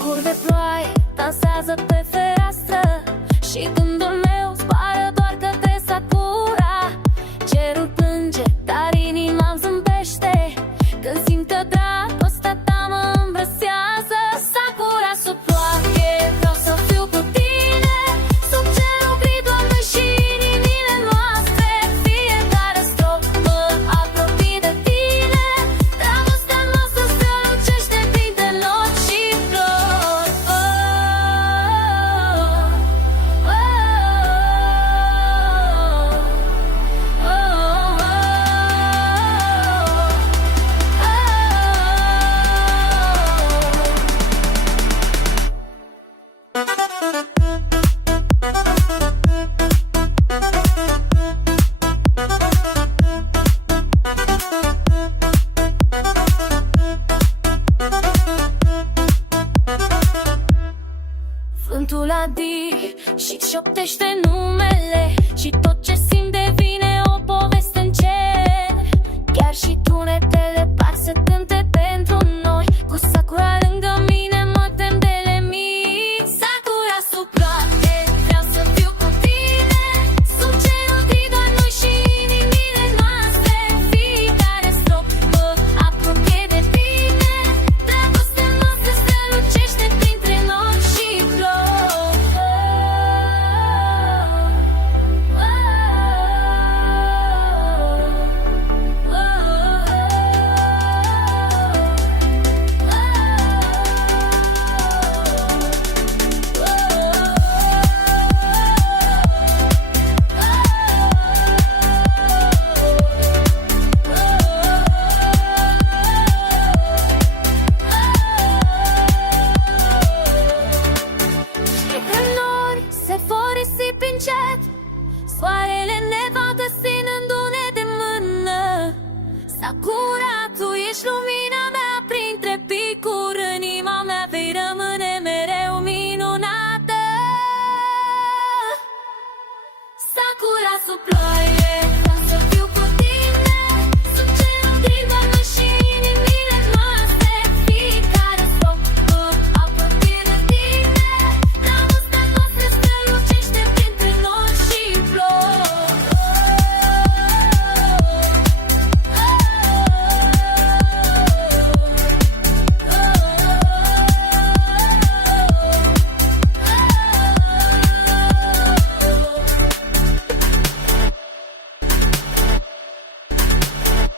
Struguri de ploaie dansează pe fereastră și gândul meu zboară doar către Sakura. Cerul plânge, dar inima-mi zâmbește când simt că dragostea ta mă îmbrățiază. Sakura, sub ploaie, vreau să fiu cu tine, sub cerul gri, Doamne, și inimile noastre. Fiecare strop mă apropie de tine, dragostea noastră strălucește printre nori și flori. Vântul adie și șoptește numele și tot ce simt devine o poveste în cer. Chiar și tunetele par să cânte pentru noi, cu Sakura